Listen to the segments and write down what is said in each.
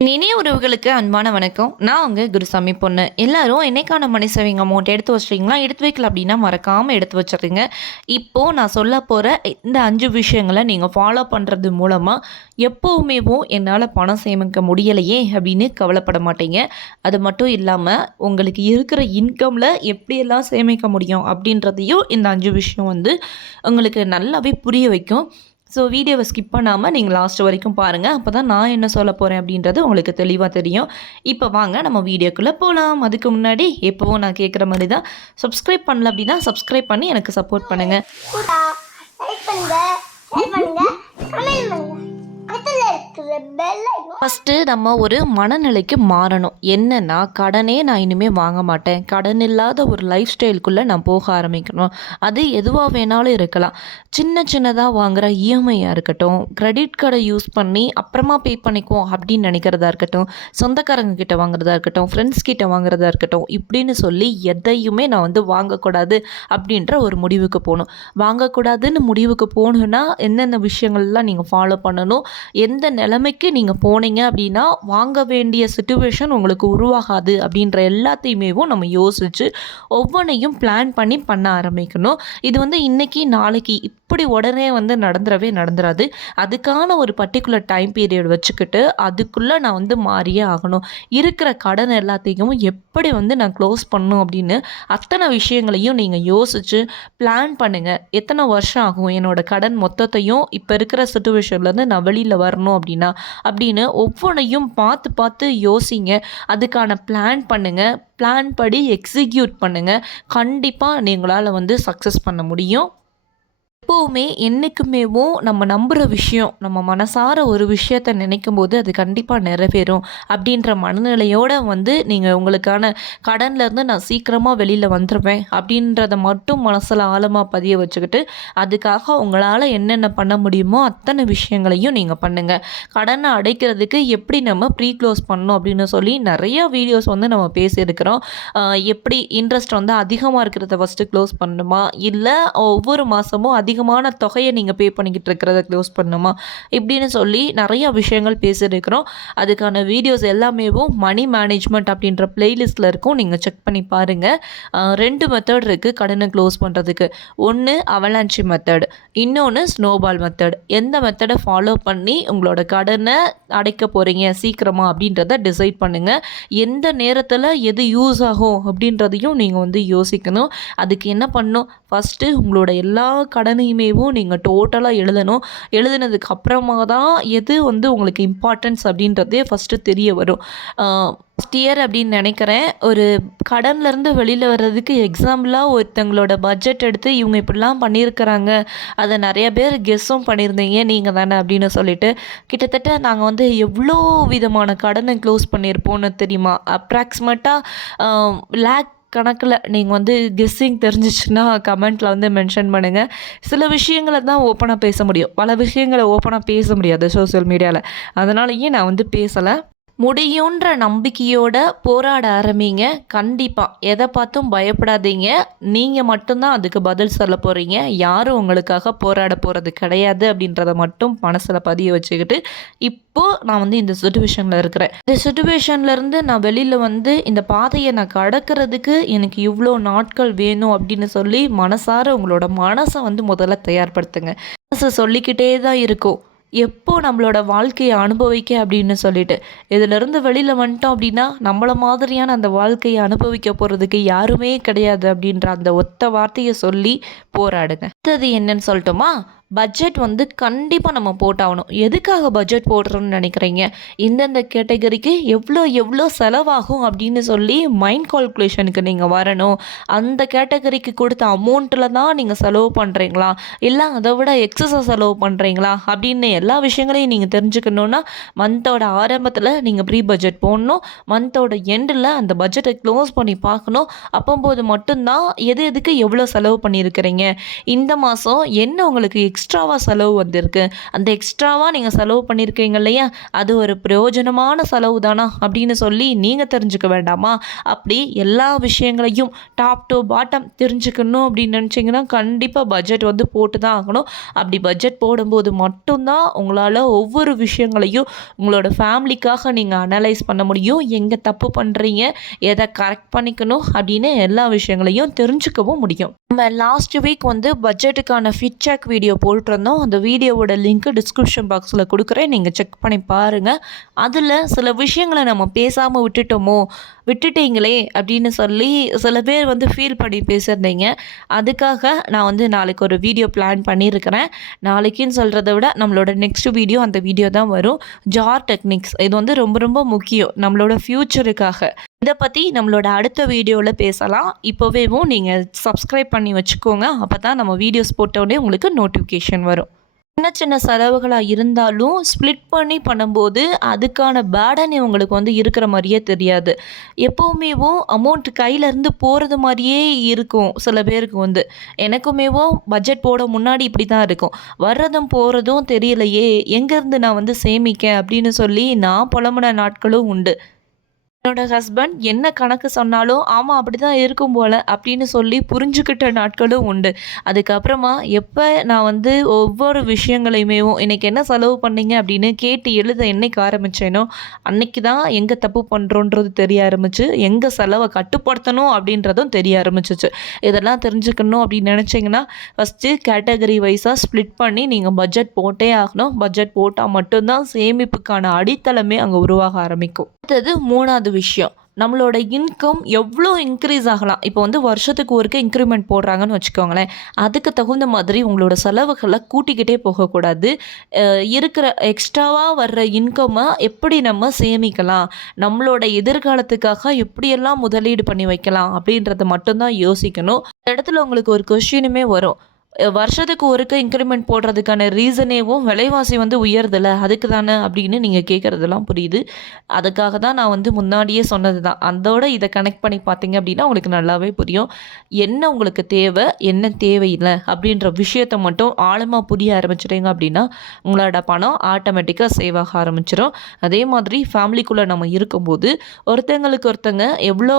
இனிய உறவுகளுக்கு அன்பான வணக்கம். நான் உங்க குருசாமி பொண்ணு. எல்லாரும் என்னைக்கான மணி சேவிங் அமௌண்ட் எடுத்து வச்சிட்டீங்களா? எடுத்து வைக்கல அப்படின்னா மறக்காமல் எடுத்து வச்சிடுங்க இப்போது நான் சொல்ல போகிற இந்த அஞ்சு விஷயங்களை நீங்கள் ஃபாலோ பண்ணுறது மூலமாக எப்போவுமேவும் என்னால் பணம் சேமிக்க முடியலையே அப்படின்னு கவலைப்பட மாட்டீங்க. அது மட்டும் இல்லாமல் உங்களுக்கு இருக்கிற இன்கமில் எப்படியெல்லாம் சேமிக்க முடியும் அப்படின்றதையும் இந்த அஞ்சு விஷயம் வந்து உங்களுக்கு நல்லாவே புரிய வைக்கும். ஸோ வீடியோவை ஸ்கிப் பண்ணாமல் நீங்கள் லாஸ்ட் வரைக்கும் பாருங்கள் அப்போ தான் நான் என்ன சொல்ல போகிறேன் அப்படின்றது உங்களுக்கு தெளிவாக தெரியும். இப்போ வாங்க நம்ம வீடியோக்குள்ளே போகலாம் அதுக்கு முன்னாடி எப்போவும் நான் கேட்குற மாதிரி தான் சப்ஸ்கிரைப் பண்ணல அப்படின்னா சப்ஸ்கிரைப் பண்ணி எனக்கு சப்போர்ட் பண்ணுங்கள் ஃபஸ்ட்டு நம்ம ஒரு மனநிலைக்கு மாறணும். என்னன்னா கடனே நான் இனிமேல் வாங்க மாட்டேன். கடன் இல்லாத ஒரு லைஃப் ஸ்டைலுக்குள்ளே நான் போக ஆரம்பிக்கணும். அது எதுவாக வேணாலும் இருக்கலாம். சின்ன சின்னதாக வாங்குகிற இஎம்ஐயாக இருக்கட்டும் கிரெடிட் கார்டை யூஸ் பண்ணி அப்புறமா பே பண்ணிக்குவோம் அப்படின்னு நினைக்கிறதா இருக்கட்டும் சொந்தக்காரங்க கிட்ட வாங்குறதா இருக்கட்டும் ஃப்ரெண்ட்ஸ் கிட்ட வாங்குறதா இருக்கட்டும் இப்படின்னு சொல்லி எதையுமே நான் வந்து வாங்கக்கூடாது அப்படின்ற ஒரு முடிவுக்கு போகணும். வாங்கக்கூடாதுன்னு முடிவுக்கு போகணுன்னா என்னென்ன விஷயங்கள்லாம் நீங்கள் ஃபாலோ பண்ணணும் எந்த நிலைமைக்கு நீங்கள் போனீங்க அப்படின்னா வாங்க வேண்டிய சுச்சுவேஷன் உங்களுக்கு உருவாகாது அப்படின்ற எல்லாத்தையுமேவும் நம்ம யோசித்து ஒவ்வொன்றையும் பிளான் பண்ணி பண்ண ஆரம்பிக்கணும். இது வந்து இன்றைக்கி நாளைக்கு இப்படி உடனே வந்து நடந்துடவே நடந்துடாது அதுக்கான ஒரு பர்டிகுலர் டைம் பீரியட் வச்சுக்கிட்டு அதுக்குள்ளே நான் வந்து மாறியே ஆகணும். இருக்கிற கடன் எல்லாத்தையும் எப்படி வந்து நான் க்ளோஸ் பண்ணும் அப்படின்னு அத்தனை விஷயங்களையும் நீங்கள் யோசித்து பிளான் பண்ணுங்கள் எத்தனை வருஷம் ஆகும்? என்னோடய கடன் மொத்தத்தையும் இப்போ இருக்கிற சுச்சுவேஷன்லேருந்து நான் வெளியில் வரணும் அப்படின்னு அப்படின்னு ஒவ்வொன்றையும் பார்த்து பார்த்து யோசிங்க. அதுக்கான பிளான் பண்ணுங்கள் பிளான் படி எக்ஸிக்யூட் பண்ணுங்கள் கண்டிப்பாக நீங்களால் வந்து சக்ஸஸ் பண்ண முடியும். எப்போவுமே என்றைக்குமேவும் நம்ம நம்புகிற விஷயம் நம்ம மனசார ஒரு விஷயத்தை நினைக்கும் போது அது கண்டிப்பாக நிறைவேறும். அப்படின்ற மனநிலையோடு வந்து நீங்கள் உங்களுக்கான கடன்லேருந்து நான் சீக்கிரமாக வெளியில் வந்துடுவேன் அப்படின்றத மட்டும் மனசில் ஆழமாக பதிய வச்சுக்கிட்டு அதுக்காக உங்களால் என்னென்ன பண்ண முடியுமோ அத்தனை விஷயங்களையும் நீங்கள் பண்ணுங்கள் கடனை அடைக்கிறதுக்கு எப்படி நம்ம ப்ரீ க்ளோஸ் பண்ணணும் அப்படின்னு சொல்லி நிறைய வீடியோஸ் வந்து நம்ம பேசியிருக்கிறோம். எப்படி இன்ட்ரெஸ்ட் வந்து அதிகமாக இருக்கிறத ஃபஸ்ட்டு க்ளோஸ் பண்ணணுமா? இல்லை ஒவ்வொரு மாதமும் அதிகமான தொகையை நீங்கள் பே பண்ணிக்கிட்டு இருக்கிறத க்ளோஸ் பண்ணணுமா இப்படின்னு சொல்லி நிறைய விஷயங்கள் பேசியிருக்கிறோம் அதுக்கான வீடியோஸ் எல்லாமேவும் மணி மேனேஜ்மெண்ட் அப்படின்ற பிளேலிஸ்ட்டில் இருக்கும். நீங்கள் செக் பண்ணி பாருங்கள் ரெண்டு மெத்தட் இருக்குது கடனை க்ளோஸ் பண்ணுறதுக்கு ஒன்று அவலான்ச்சி மெத்தட் இன்னொன்று ஸ்னோபால் மெத்தட் எந்த மெத்தடை ஃபாலோ பண்ணி உங்களோட கடனை அடைக்க போகிறீங்க சீக்கிரமா அப்படின்றத டிசைட் பண்ணுங்கள் எந்த நேரத்தில் எது யூஸ் ஆகும் அப்படின்றதையும் நீங்கள் வந்து யோசிக்கணும். அதுக்கு என்ன பண்ணணும்? ஃபஸ்ட்டு உங்களோட எல்லா கடனையும் எல்லாத்தையுமேவும் நீங்கள் டோட்டலாக எழுதணும். எழுதுனதுக்கு அப்புறமா தான் எது வந்து உங்களுக்கு இம்பார்ட்டன்ஸ் அப்படின்றதே ஃபஸ்ட்டு தெரிய வரும். ஃபஸ்ட் இயர் அப்படின்னு நினைக்கிறேன். ஒரு கடன்லேருந்து வெளியில் வர்றதுக்கு எக்ஸாம்பிளாக ஒருத்தங்களோட பட்ஜெட் எடுத்து இவங்க இப்படிலாம் பண்ணியிருக்கிறாங்க. அதை நிறைய பேர் கெஸ்ஸும் பண்ணியிருந்தீங்க நீங்கள் தானே அப்படின்னு சொல்லிட்டு. கிட்டத்தட்ட நாங்கள் வந்து எவ்வளோ விதமான கடனை க்ளோஸ் பண்ணியிருப்போம்னு தெரியுமா? அப்ராக்சிமேட்டாக லேக் கணக்கில் நீங்கள் வந்து கெஸ்ஸிங் தெரிஞ்சிச்சுன்னா கமெண்ட்டில் வந்து மென்ஷன் பண்ணுங்கள் சில விஷயங்களை தான் ஓப்பனாக பேச முடியும். பல விஷயங்களை ஓப்பனாக பேச முடியாது சோஷியல் மீடியாவில் அதனாலேயே நான் வந்து பேசலை. முடியுன்ற நம்பிக்கையோட போராட ஆரம்பிங்க. கண்டிப்பாக எதை பார்த்தும் பயப்படாதீங்க. நீங்கள் மட்டும்தான் அதுக்கு பதில் சொல்ல போகிறீங்க யாரும் உங்களுக்காக போராட போகிறது கிடையாது அப்படின்றத மட்டும் மனசில் பதிய வச்சுக்கிட்டு இப்போது நான் வந்து இந்த சுச்சுவேஷனில் இருக்கிறேன். இந்த சுச்சுவேஷன்லேருந்து நான் வெளியில் வந்து இந்த பாதையை நான் கடக்கிறதுக்கு எனக்கு இவ்வளோ நாட்கள் வேணும் அப்படின்னு சொல்லி மனசார உங்களோட மனசை வந்து முதல்ல தயார்படுத்துங்க. மனசு சொல்லிக்கிட்டே தான் இருக்கும். எப்போ நம்மளோட வாழ்க்கையை அனுபவிக்க அப்படின்னு சொல்லிட்டு. இதிலிருந்து வெளியில் வந்துட்டோம் அப்படின்னா நம்மளை மாதிரியான அந்த வாழ்க்கையை அனுபவிக்க போகிறதுக்கு யாருமே கிடையாது அப்படின்ற அந்த ஒத்த வார்த்தையை சொல்லி போராடுங்க. அடுத்தது என்னன்னு சொல்லட்டுமா? பட்ஜெட் வந்து கண்டிப்பாக நம்ம போட்டாகணும். எதுக்காக பட்ஜெட் போடுறோம்னு நினைக்கிறீங்க? இந்தந்த கேட்டகரிக்கு எவ்வளோ எவ்வளோ செலவாகும் அப்படின்னு சொல்லி மைண்ட் கால்குலேஷனுக்கு நீங்கள் வரணும். அந்த கேட்டகரிக்கு கொடுத்த அமௌண்ட்டில் தான் நீங்கள் செலவு பண்ணுறீங்களா இல்லை அதை விட எக்ஸஸாக செலவு பண்ணுறீங்களா அப்படின்னு எல்லா விஷயங்களையும் நீங்கள் தெரிஞ்சுக்கணுன்னா மந்தோட ஆரம்பத்தில் நீங்கள் ப்ரீ பட்ஜெட் போடணும். மந்தோட எண்டில் அந்த பட்ஜெட்டை க்ளோஸ் பண்ணி பார்க்கணும். அப்போம்போது மட்டும்தான் எது எதுக்கு எவ்வளோ செலவு பண்ணியிருக்கிறீங்க? இந்த மாதம் என்ன உங்களுக்கு எக்ஸ்ட்ராவாக செலவு வந்திருக்கு. அந்த எக்ஸ்ட்ராவாக நீங்கள் செலவு பண்ணியிருக்கீங்க இல்லையா? அது ஒரு பிரயோஜனமான செலவு தானா? அப்படின்னு சொல்லி நீங்கள் தெரிஞ்சுக்க வேண்டாமா? அப்படி எல்லா விஷயங்களையும் டாப் டு பாட்டம் தெரிஞ்சுக்கணும் அப்படின்னு நினச்சிங்கன்னா கண்டிப்பாக பட்ஜெட் வந்து போட்டு தான் ஆகணும். அப்படி பட்ஜெட் போடும்போது மட்டும்தான் உங்களால் ஒவ்வொரு விஷயங்களையும் உங்களோட ஃபேமிலிக்காக நீங்கள் அனலைஸ் பண்ண முடியும். எங்கே தப்பு பண்ணுறீங்க எதை கரெக்ட் பண்ணிக்கணும்? அப்படின்னு எல்லா விஷயங்களையும் தெரிஞ்சுக்கவும் முடியும். நம்ம லாஸ்ட் வீக் வந்து பட்ஜெட்டுக்கான ஃபிட் செக் வீடியோ போட்டிருந்தோம். அந்த வீடியோவோட லிங்க் டிஸ்கிரிப்ஷன் பாக்ஸில் கொடுக்குறேன். நீங்கள் செக் பண்ணி பாருங்கள் அதில் சில விஷயங்களை நம்ம பேசாமல் விட்டுட்டோமோ? விட்டுட்டீங்களே அப்படின்னு சொல்லி சில பேர் வந்து ஃபீல் பண்ணி பேசியிருந்தீங்க. அதுக்காக நான் வந்து நாளைக்கு ஒரு வீடியோ பிளான் பண்ணியிருக்கிறேன். நாளைக்குன்னு சொல்கிறத விட நம்மளோட நெக்ஸ்ட் வீடியோ அந்த வீடியோ தான் வரும். ஜார் டெக்னிக்ஸ் இது வந்து ரொம்ப ரொம்ப முக்கியம். நம்மளோட ஃப்யூச்சருக்காக இதை பற்றி நம்மளோட அடுத்த வீடியோவில் பேசலாம். இப்போவேவும் நீங்கள் சப்ஸ்கிரைப் பண்ணி வச்சுக்கோங்க. அப்போ தான் நம்ம வீடியோஸ் போட்டோடனே உங்களுக்கு நோட்டிஃபிகேஷன் வரும். சின்ன சின்ன செலவுகளாக இருந்தாலும் ஸ்ப்ளிட் பண்ணி பண்ணும்போது அதுக்கான பேடன் இவங்களுக்கு வந்து இருக்கிற மாதிரியே தெரியாது. எப்போவுமேவும் அமௌண்ட் கையிலேருந்து போகிறது மாதிரியே இருக்கும் சில பேருக்கு வந்து. எனக்குமேவும் பட்ஜெட் போட முன்னாடி இப்படி தான் இருக்கும். வர்றதும் போகிறதும் தெரியலையே. எங்கேருந்து நான் வந்து சேமிக்க அப்படின்னு சொல்லி நான் புலம்புன நாட்களும் உண்டு. என்னோட ஹஸ்பண்ட் என்ன கணக்கு சொன்னாலும் ஆமாம் அப்படி தான் இருக்கும் போல் அப்படின்னு சொல்லி புரிஞ்சுக்கிட்ட நாட்களும் உண்டு. அதுக்கப்புறமா எப்போ நான் வந்து ஒவ்வொரு விஷயங்களையுமே இன்றைக்கி என்ன செலவு பண்ணீங்க? அப்படின்னு கேட்டு எழுத என்னைக்கு ஆரம்பித்தேனோ அன்னைக்கு தான் எங்கே தப்பு பண்ணுறோன்றது தெரிய ஆரம்பிச்சு எங்கே செலவை கட்டுப்படுத்தணும் அப்படின்றதும் தெரிய ஆரம்பிச்சிச்சு. இதெல்லாம் தெரிஞ்சுக்கணும் அப்படின்னு நினச்சிங்கன்னா ஃபஸ்ட்டு கேட்டகரி வைஸாக ஸ்ப்ளிட் பண்ணி நீங்கள் பட்ஜெட் போட்டே ஆகணும். பட்ஜெட் போட்டால் மட்டும்தான் சேமிப்புக்கான அடித்தளமே அங்கே உருவாக ஆரம்பிக்கும். அடுத்தது மூணாவது விஷயம் நம்மளோட இன்கம் எவ்வளோ இன்க்ரீஸ் ஆகலாம். இப்போ வந்து வருஷத்துக்கு ஒருக்க இன்க்ரிமெண்ட் போடுறாங்கன்னு வச்சுக்கோங்களேன். அதுக்கு தகுந்த மாதிரி உங்களோட செலவுகளை கூட்டிக்கிட்டே போகக்கூடாது. இருக்கிற எக்ஸ்ட்ராவாக வர்ற இன்கம்மை எப்படி நம்ம சேமிக்கலாம்? நம்மளோட எதிர்காலத்துக்காக எப்படியெல்லாம் முதலீடு பண்ணி வைக்கலாம் அப்படின்றத மட்டும்தான் யோசிக்கணும். இடத்துல உங்களுக்கு ஒரு கொஷினுமே வரும். வருஷத்துக்கு ஒருக்க இன்க்ரிமெண்ட் போடுறதுக்கான ரீசனேவும் விலைவாசி வந்து உயருதில்ல அதுக்கு தானே அப்படின்னு நீங்கள் கேட்குறதெல்லாம் புரியுது. அதுக்காக தான் நான் வந்து முன்னாடியே சொன்னது தான் அதோட இதை கனெக்ட் பண்ணி பார்த்தீங்க அப்படின்னா உங்களுக்கு நல்லாவே புரியும். என்ன உங்களுக்கு தேவை என்ன தேவையில்லை அப்படின்ற விஷயத்த மட்டும் ஆழமாக புரிய ஆரம்பிச்சிட்டீங்க அப்படின்னா உங்களோட பணம் ஆட்டோமேட்டிக்காக சேவ் ஆக ஆரம்பிச்சிடும் அதே மாதிரி ஃபேமிலிக்குள்ளே நம்ம இருக்கும்போது ஒருத்தங்களுக்கு ஒருத்தங்க எவ்வளோ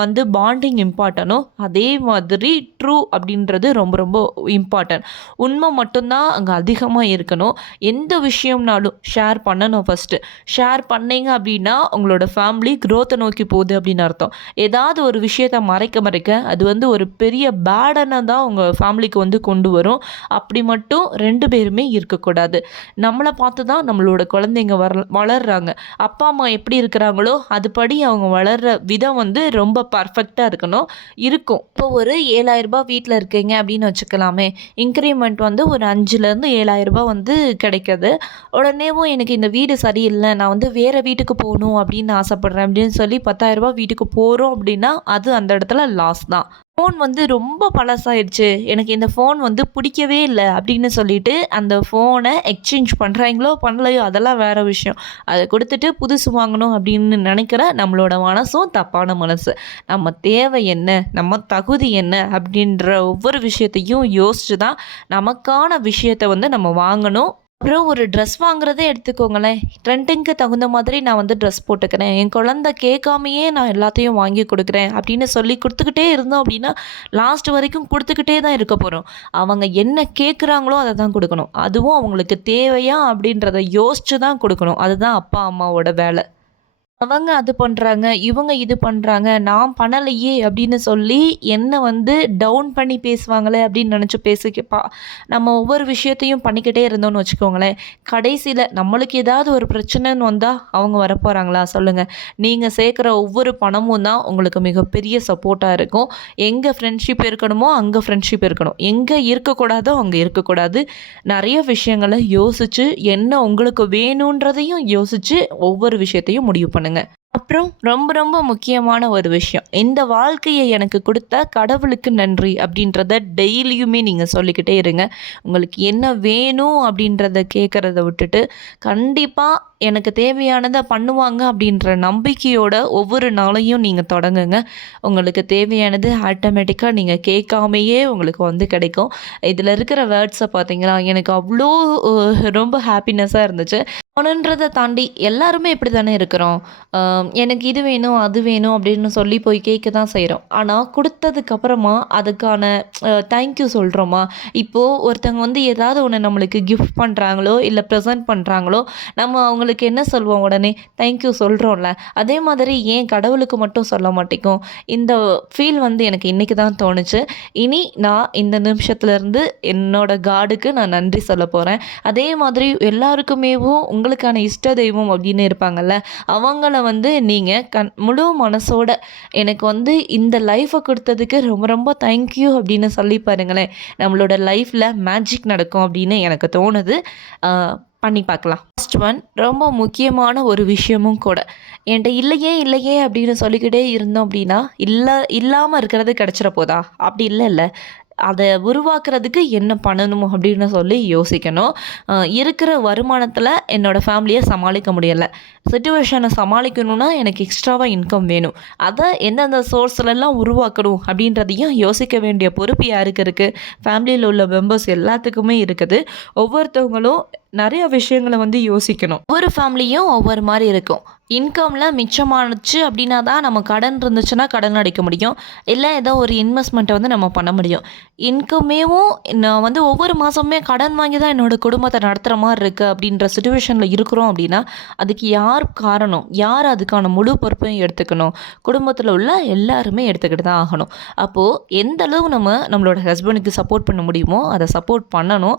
வந்து பாண்டிங் இம்பார்ட்டனோ அதே மாதிரி ட்ரூ அப்படின்றது ரொம்ப ரொம்ப இம்பார்ட்டன்ட் உண்மை மட்டும்தான் அங்கே அதிகமாக இருக்கணும். எந்த விஷயம்னாலும் ஷேர் பண்ணணும் ஃபஸ்ட்டு ஷேர் பண்ணீங்க அப்படின்னா உங்களோட ஃபேமிலி க்ரோத்தை நோக்கி போகுது அப்படின்னு அர்த்தம். ஏதாவது ஒரு விஷயத்த மறைக்க மறைக்க அது வந்து ஒரு பெரிய பேடனை தான் உங்கள் ஃபேமிலிக்கு வந்து கொண்டு வரும். அப்படி மட்டும் ரெண்டு பேருமே இருக்கக்கூடாது. நம்மளை பார்த்து தான் நம்மளோட குழந்தைங்க வர வளர்கிறாங்க அப்பா அம்மா எப்படி இருக்கிறாங்களோ அதுபடி அவங்க வளர்கிற விதம் வந்து ரொம்ப பர்ஃபெக்டாக இருக்கணும். இருக்கும். இப்போ ஒரு ஏழாயிரரூபா வீட்டில் இருக்கீங்க அப்படின்னு வச்சுக்கலாமே. இன்க்ரிமெண்ட் வந்து ஒரு அஞ்சுலேருந்து ஏழாயிரரூபா வந்து கிடைக்கிது. உடனேவும் எனக்கு இந்த வீடு சரியில்லை நான் வந்து வேறு வீட்டுக்கு போகணும் அப்படின்னு ஆசைப்பட்றேன் அப்படின்னு சொல்லி பத்தாயிரரூபா வீட்டுக்கு போகிறோம் அப்படின்னா அது அந்த இடத்துல லாஸ் தான். ஃபோன் வந்து ரொம்ப பழசாயிடுச்சு. எனக்கு இந்த ஃபோன் வந்து பிடிக்கவே இல்லை அப்படின்னு சொல்லிட்டு அந்த ஃபோனை எக்ஸ்சேஞ்ச் பண்ணுறாங்களோ பண்ணலையோ அதெல்லாம் வேறு விஷயம். அதை கொடுத்துட்டு புதுசு வாங்கணும் அப்படின்னு நினைக்கிற நம்மளோட மனசும் தப்பான மனசு. நம்ம தேவை என்ன? நம்ம தகுதி என்ன? அப்படின்ற ஒவ்வொரு விஷயத்தையும் யோசிச்சு தான் நமக்கான விஷயத்தை வந்து நம்ம வாங்கணும். அப்புறம் ஒரு ட்ரெஸ் வாங்குறதே எடுத்துக்கோங்களேன். ட்ரெண்டிங்க்கு தகுந்த மாதிரி நான் வந்து ட்ரெஸ் போட்டுக்கிறேன். என் குழந்த கேட்காமையே நான் எல்லாத்தையும் வாங்கி கொடுக்குறேன் அப்படின்னு சொல்லி கொடுத்துக்கிட்டே இருந்தோம் அப்படின்னா லாஸ்ட் வரைக்கும் கொடுத்துக்கிட்டே தான் இருக்க போகிறோம் அவங்க என்ன கேட்குறாங்களோ அதை தான் கொடுக்கணும். அதுவும் அவங்களுக்கு தேவையா அப்படின்றத யோசிச்சு தான் கொடுக்கணும். அதுதான் அப்பா அம்மாவோட வேலை. அவங்க அது பண்ணுறாங்க இவங்க இது பண்ணுறாங்க நான் பண்ணலையே அப்படின்னு சொல்லி என்னை வந்து டவுன் பண்ணி பேசுவாங்களே அப்படின்னு நினச்சி பேசிக்கப்பா. நம்ம ஒவ்வொரு விஷயத்தையும் பண்ணிக்கிட்டே இருந்தோம்னு வச்சுக்கோங்களேன். கடைசியில் நம்மளுக்கு ஏதாவது ஒரு பிரச்சனைன்னு வந்தால் அவங்க வரப்போகிறாங்களா சொல்லுங்கள் நீங்கள் சேர்க்குற ஒவ்வொரு பணமும் தான் உங்களுக்கு மிகப்பெரிய சப்போர்ட்டாக இருக்கும். எங்கே ஃப்ரெண்ட்ஷிப் இருக்கணுமோ அங்கே ஃப்ரெண்ட்ஷிப் இருக்கணும். எங்கே இருக்கக்கூடாதோ அங்கே இருக்கக்கூடாது. நிறைய விஷயங்களை யோசித்து என்ன உங்களுக்கு வேணுன்றதையும் யோசித்து ஒவ்வொரு விஷயத்தையும் முடிவு பண்ணுங்கள் அப்புறம் ரொம்ப ரொம்ப முக்கியமான ஒரு விஷயம். இந்த வாழ்க்கையை எனக்கு கொடுத்த கடவுளுக்கு நன்றி அப்படின்றத டெய்லியுமே நீங்கள் சொல்லிக்கிட்டே இருங்க. உங்களுக்கு என்ன வேணும் அப்படின்றத கேட்குறத விட்டுட்டு கண்டிப்பாக எனக்கு தேவையானதை பண்ணுவாங்க அப்படின்ற நம்பிக்கையோட ஒவ்வொரு நாளையும் நீங்கள் தொடங்குங்க. உங்களுக்கு தேவையானது ஆட்டோமேட்டிக்காக நீங்கள் கேட்காமையே உங்களுக்கு வந்து கிடைக்கும். இதில் இருக்கிற வேர்ட்ஸை பார்த்தீங்கன்னா எனக்கு அவ்வளோ ரொம்ப ஹாப்பினஸ்ஸாக இருந்துச்சு. பணன்றதை தாண்டி எல்லாருமே இப்படி தானே இருக்கிறோம் எனக்கு இது வேணும் அது வேணும் அப்படின்னு சொல்லி போய் கேட்க தான் செய்கிறோம் ஆனால் கொடுத்ததுக்கப்புறமா அதுக்கான தேங்க்யூ சொல்கிறோமா இப்போது ஒருத்தவங்க வந்து ஏதாவது ஒன்று நம்மளுக்கு கிஃப்ட் பண்ணுறாங்களோ இல்லை ப்ரெசென்ட் பண்ணுறாங்களோ நம்ம அவங்களுக்கு என்ன சொல்லுவோம் உடனே? தேங்க்யூ சொல்கிறோம்ல அதே மாதிரி ஏன் கடவுளுக்கு மட்டும் சொல்ல மாட்டேங்கும் இந்த ஃபீல் வந்து எனக்கு இன்றைக்கி தான் தோணுச்சு. இனி நான் இந்த நிமிஷத்துலேருந்து என்னோட காடுக்கு நான் நன்றி சொல்ல போகிறேன் அதே மாதிரி எல்லாருக்குமேவும் உங்களுக்கான இஷ்ட தெய்வம் அப்படின்னு இருப்பாங்கல்ல அவங்கள வந்து நீங்கள் கண் முழு மனசோட எனக்கு வந்து இந்த லைஃப்பை கொடுத்ததுக்கு ரொம்ப ரொம்ப தேங்க்யூ அப்படின்னு சொல்லி பாருங்களேன். நம்மளோட லைஃப்பில் மேஜிக் நடக்கும் அப்படின்னு எனக்கு தோணுது. பண்ணி பார்க்கலாம். ஃபஸ்ட் ஒன் ரொம்ப முக்கியமான ஒரு விஷயமும் கூட. என்கிட்ட இல்லையே இல்லையே அப்படின்னு சொல்லிக்கிட்டே இருந்தோம் அப்படின்னா இல்லை இல்லாமல் இருக்கிறது கிடச்சிட போதா? அப்படி இல்லை இல்லை. அதை உருவாக்குறதுக்கு என்ன பண்ணணும் அப்படின்னு சொல்லி யோசிக்கணும். இருக்கிற வருமானத்தில் என்னோடய ஃபேமிலியை சமாளிக்க முடியலை. சுச்சுவேஷனை சமாளிக்கணும்னா எனக்கு எக்ஸ்ட்ராவாக இன்கம் வேணும். அதை எந்தெந்த சோர்ஸ்லலாம் உருவாக்கணும் அப்படின்றதையும் யோசிக்க வேண்டிய பொறுப்பு யாருக்கு இருக்குது ஃபேமிலியில் உள்ள மெம்பர்ஸ் எல்லாத்துக்குமே இருக்குது. ஒவ்வொருத்தவங்களும் நிறைய விஷயங்களை வந்து யோசிக்கணும். ஒவ்வொரு ஃபேமிலியும் ஒவ்வொரு மாதிரி இருக்கும். இன்கமில் மிச்சமானுச்சு அப்படின்னா தான் நம்ம கடன் இருந்துச்சுன்னா கடன் அடைக்க முடியும். இல்லை ஏதோ ஒரு இன்வெஸ்ட்மெண்ட்டை வந்து நம்ம பண்ண முடியும். இன்கமேவும் நான் வந்து ஒவ்வொரு மாதமுமே கடன் வாங்கி தான் என்னோடய குடும்பத்தை நடத்துகிற மாதிரி இருக்குது அப்படின்ற சுச்சுவேஷனில் இருக்கிறோம் அப்படின்னா அதுக்கு யார் காரணம்? யார் அதுக்கான முழு பொறுப்பையும் எடுத்துக்கணும்? குடும்பத்தில் உள்ள எல்லாருமே எடுத்துக்கிட்டு தான் ஆகணும். அப்போது எந்த அளவு நம்ம நம்மளோட ஹஸ்பண்டுக்கு சப்போர்ட் பண்ண முடியுமோ அதை சப்போர்ட் பண்ணணும்.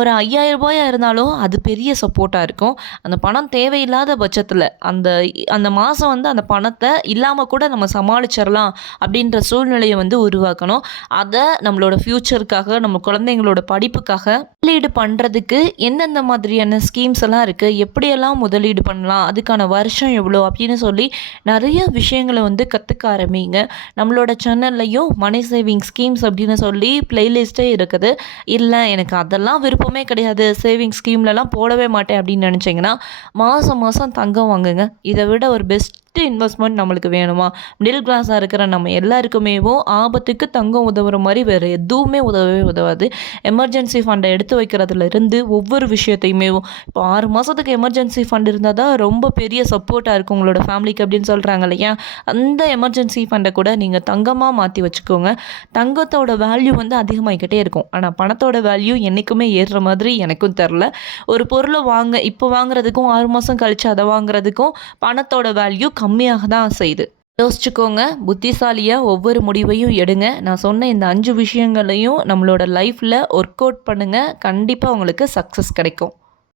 ஒரு ஐயாயிரம் ரூபாயாக இருந்தாலும் அது பெரிய சப்போர்ட்டாக இருக்கும். அந்த பணம் தேவையில்லாத பட்சத்தில் அந்த அந்த மாதம் வந்து அந்த பணத்தை இல்லாமல் கூட நம்ம சமாளிச்சிடலாம் அப்படின்ற சூழ்நிலையை வந்து உருவாக்கணும். அதை நம்மளோட ஃப்யூச்சருக்காக நம்ம குழந்தைங்களோட படிப்புக்காக முதலீடு பண்ணுறதுக்கு எந்தெந்த மாதிரியான ஸ்கீம்ஸ் எல்லாம் இருக்குது எப்படியெல்லாம் முதலீடு பண்ணலாம் அதுக்கான வருஷம் எவ்வளோ அப்படின்னு சொல்லி நிறைய விஷயங்களை வந்து கற்றுக்க ஆரம்பிங்க. நம்மளோட சேனல்லையும் மணி சேவிங் ஸ்கீம்ஸ் அப்படின்னு சொல்லி பிளேலிஸ்ட்டே இருக்குது. இல்லை எனக்கு அதெல்லாம் விருப்பமே கிடையாது. சேவிங் ஸ்கீம்லலாம் போடவே மாட்டேன் அப்படின்னு நினச்சிங்கன்னா மாதம் மாதம் தங்கம் வாங்குங்க. இதை விட ஒரு பெஸ்ட் பெஸ்ட்டு இன்வெஸ்ட்மெண்ட் நம்மளுக்கு வேணுமா? மிடில் கிளாஸாக இருக்கிற நம்ம எல்லாருக்குமேவும் ஆபத்துக்கு தங்கம் உதவுற மாதிரி வேறு எதுவுமே உதவவே உதவாது. எமர்ஜென்சி ஃபண்டை எடுத்து வைக்கிறதுல இருந்து ஒவ்வொரு விஷயத்தையுமே இப்போ ஆறு மாதத்துக்கு எமர்ஜென்சி ஃபண்ட் இருந்தால் தான் ரொம்ப பெரிய சப்போர்ட்டாக இருக்கும் உங்களோட ஃபேமிலிக்கு அப்படின்னு சொல்கிறாங்க இல்லையா? அந்த எமர்ஜென்சி ஃபண்டை கூட நீங்கள் தங்கமாக மாற்றி வச்சுக்கோங்க. தங்கத்தோட வேல்யூ வந்து அதிகமாகிக்கிட்டே இருக்கும். ஆனால் பணத்தோட வேல்யூ என்றைக்குமே ஏறுற மாதிரி எனக்கும் தெரில ஒரு பொருளை வாங்க இப்போ வாங்குறதுக்கும் ஆறு மாதம் கழித்து அதை வாங்குறதுக்கும் பணத்தோட வேல்யூ கம்மியாக தான் செய்யுது யோசிச்சுக்கோங்க புத்திசாலியாக ஒவ்வொரு முடிவையும் எடுங்க. நான் சொன்ன இந்த அஞ்சு விஷயங்களையும் நம்மளோட லைஃப்பில் ஒர்க் அவுட் பண்ணுங்கள் கண்டிப்பாக உங்களுக்கு சக்ஸஸ் கிடைக்கும்.